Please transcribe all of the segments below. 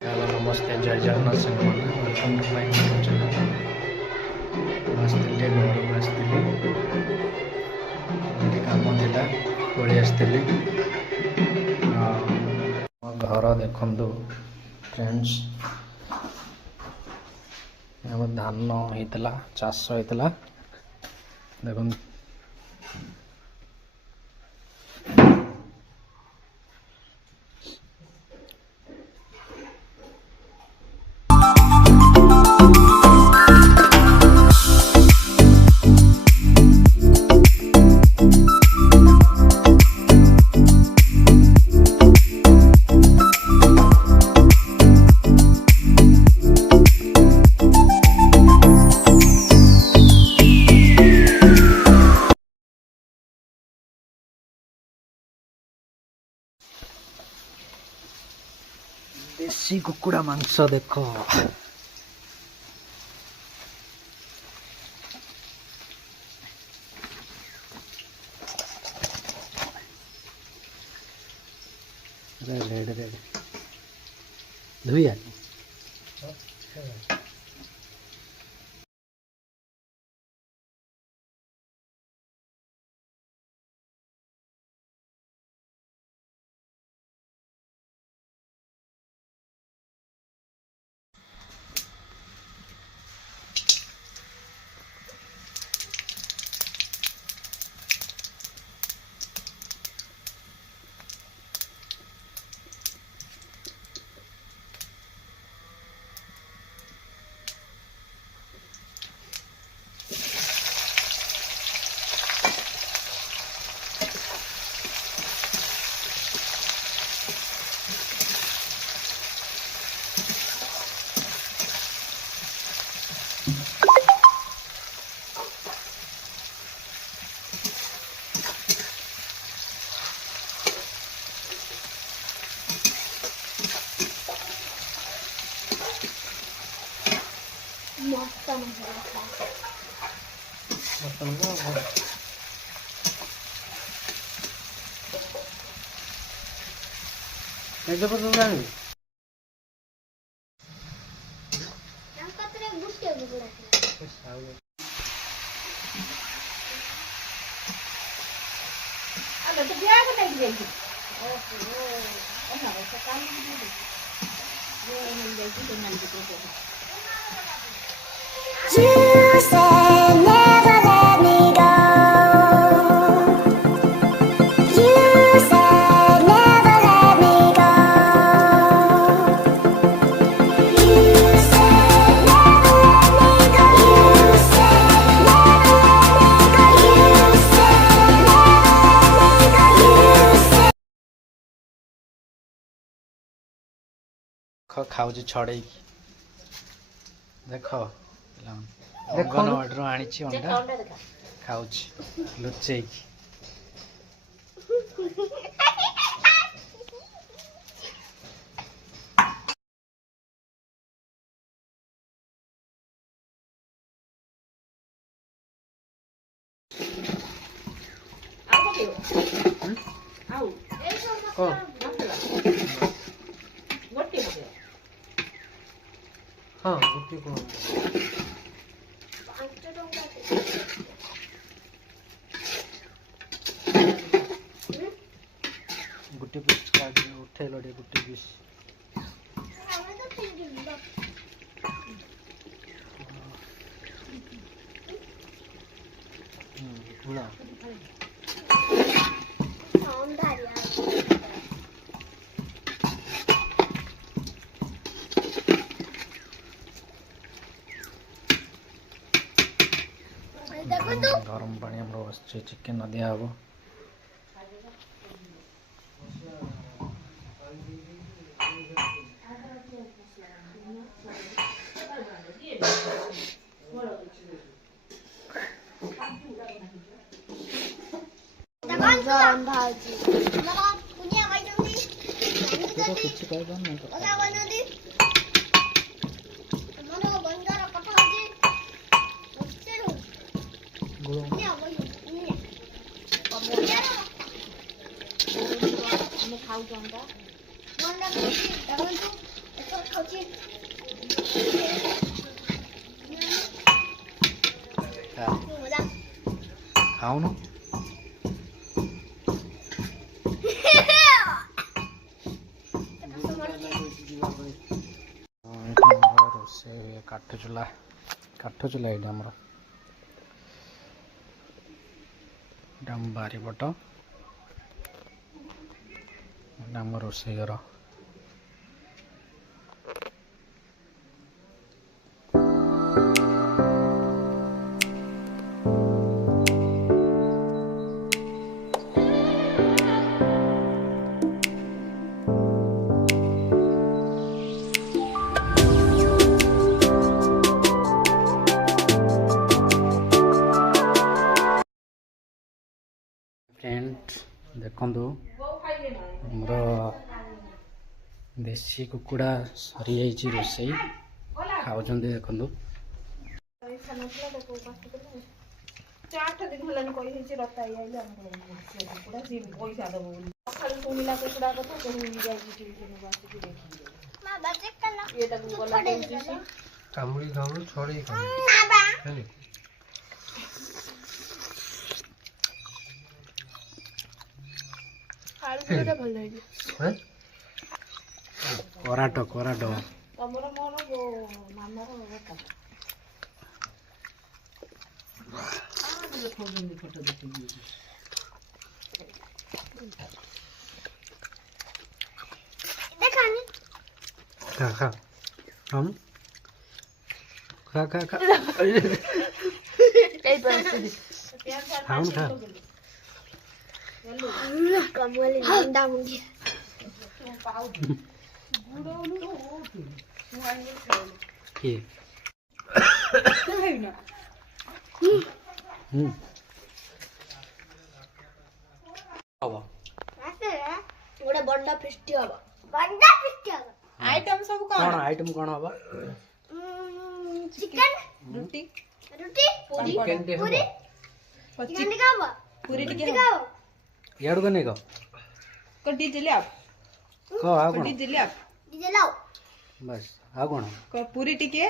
Hello नमस्ते जय जगन्नाथ संग मैंने welcome to my YouTube channel आसती घर को आसती कम था पलि आसती घर देखु फ्रेंड्स धान होता चाष होता देख देशी कुकुड़ा मांस देख रेड रेड धुइया You said never let me go. You said never let me go. You said never let me go. You said never let me go. You said never let me go. You said खाऊ छड़े देख अंगनवाड़ी आनी अंडा खाऊ लुचे हाँ गोटे कौन गोटे पीस उठे लड़े गोटे पीस गरम पानी हम बस चिकेन दिहब ଖାଉଛି ମଜା ଖାଉନୁ ରୋଷେଇ କାଠ ଚୁଲା ଏଇଟା ଆମର ବାରିପଟ ଏଇଟା ଆମ ରୋଷେଇ ଘର फ्रेंड्स देखंतु हमर देसी कुकुड़ा सरी जाइए रोसई खाऊं देखंतु 8 दिन हेलान कहि हेछि रता आइले हमर कुकुड़ा जी पैसा दबो बोली खाली सुनिला कुकुड़ा कथा कहि जाई टीवी में बासी देखि मां बजे कला ये तक बोला केछि कामुड़ी खाऊं छोड़ी खाऊं है खाली भल लागे हैं कराटो तमरो मोर मामार बता फोटो देखि देखानी खा हम खा ए बस खाऊं खा कमले निंदा मुंडी की अब आसे गोटे बंडा फिस्टी हबो आइटम सब कौन आइटम कौन हबा चिकन रोटी पूरी चिकन दे हबा चिकन खाबो पूरी टिके खाबो याडू कने को डीजे ले आप को आ कोन डीजे ले आप डीजे लाओ बस आ कोन पूरी टिके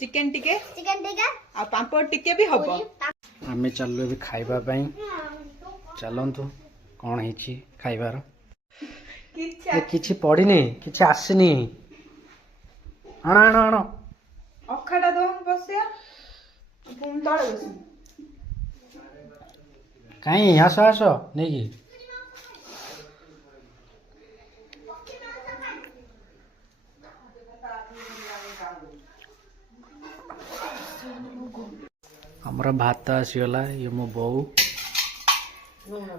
चिकन टिक्का आ पापड़ टिके भी हबो आमे चललो भी खाइबा पई चलंतु कौन हेछि खाइबार किच्छा ए किछि पडिनी किछि आसीनी आण अखाडा दोन बसिया पुन तळे बसी काई आसो नेकी हमरा भात आसीगला ये मो बऊ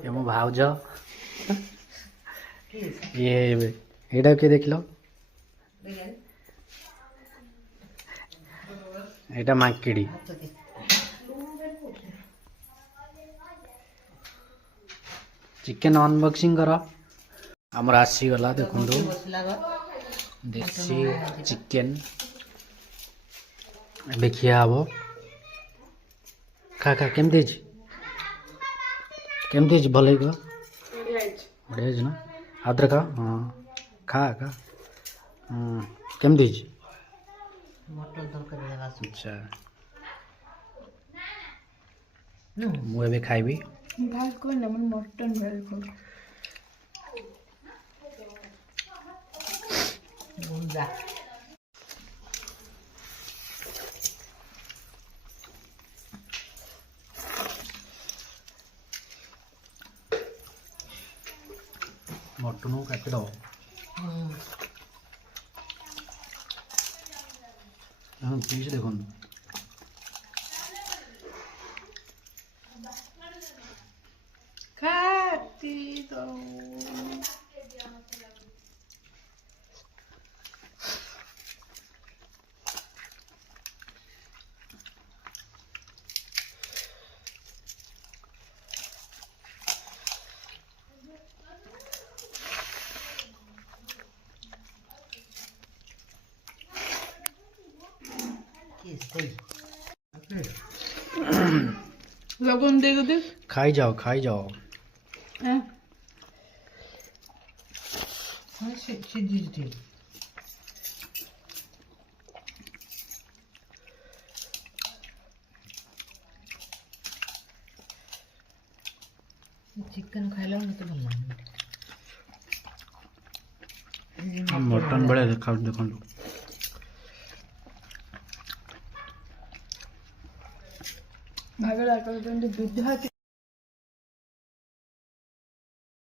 ये मो भाउज ये एडा के देखलो एटा माकिड़ी चिकन अनबॉक्सिंग कर हमर आसीगला देखंतु देसी चिकन देखिए आबो खा केमती भले को बढ़िया ना आदर खा हाँ खा केमती अच्छा मुझे खाइबी भाल को न मन मटन भाल को बुंदा मटन काट दो पीस देखो खाती दो लगन दे दे खाई जाओ हैं हां से ଚିକେନ୍ ଖାଇଲା ମୋତେ ଭଲ ଲାଗୁନି। ମଟନ୍ ଭଳିଆ ଦେଖାଉଛି ଦେଖନ୍ତୁ। ଭାଗ ଯେମିତି ଦୁଧ